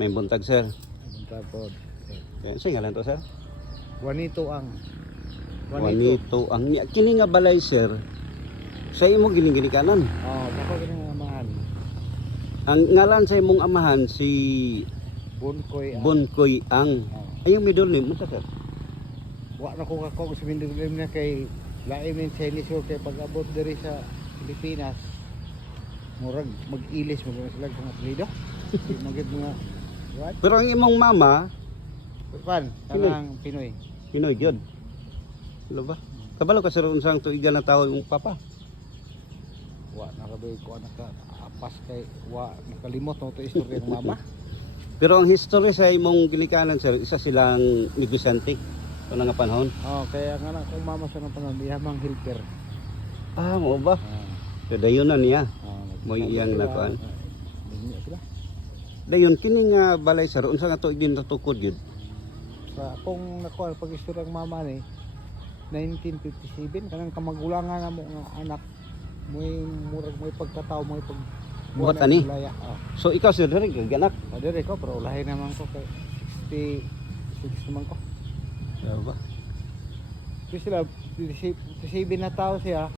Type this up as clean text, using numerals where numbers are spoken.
May buntag sir. Tapos, Kaya sa ngalan to sir? Juanito ang. Juanito ang kini nga balay sir. Sa imo gining-ginikanan. Oh, bako ganun ang amahan. Ang ngalan sa imong amahan si Bunkoy ang. Bonkoy ang. Oh. Ayong middle name mo sir. Wa na ko kakong sa middle name na kay lain min Chinese ko kay pag-abot diri sa Pilipinas. Murag mag-ilis mo sila kung apelido. Di magid mga what? Pero ang imong mama, Pan, kanang Pinoy. Pinoy gyud. Ano ba? Kabalo ka sir unsang tuigan na tao imong papa? Wa nakabay ko naka apas kay wa nakalimot mo to istorya ng mama. Pero ang history sa imong ginikanan sir, isa silang negosyante sa nga panahon. Oh, kaya nga na kung mama sa nang panon dihamang helper. Ah, mo ba? Ah, So dayon na niya. mo Mo'y iyang nakuan. Sila. Dayon kini nga balay sir, unsa nga tuig din natukod gyud? Sa akong nakuha pag istorya ng mama ni 1957 kanang kamagulangan na mo nga anak mo'y murag mo'y pagkatao mo'y pag Buhat ani? Oh. So ikaw sir diri ganak. Dire ko pero ulahin naman ko kay 66 naman ko. Ano ba? Kasi sila 57 na tao siya.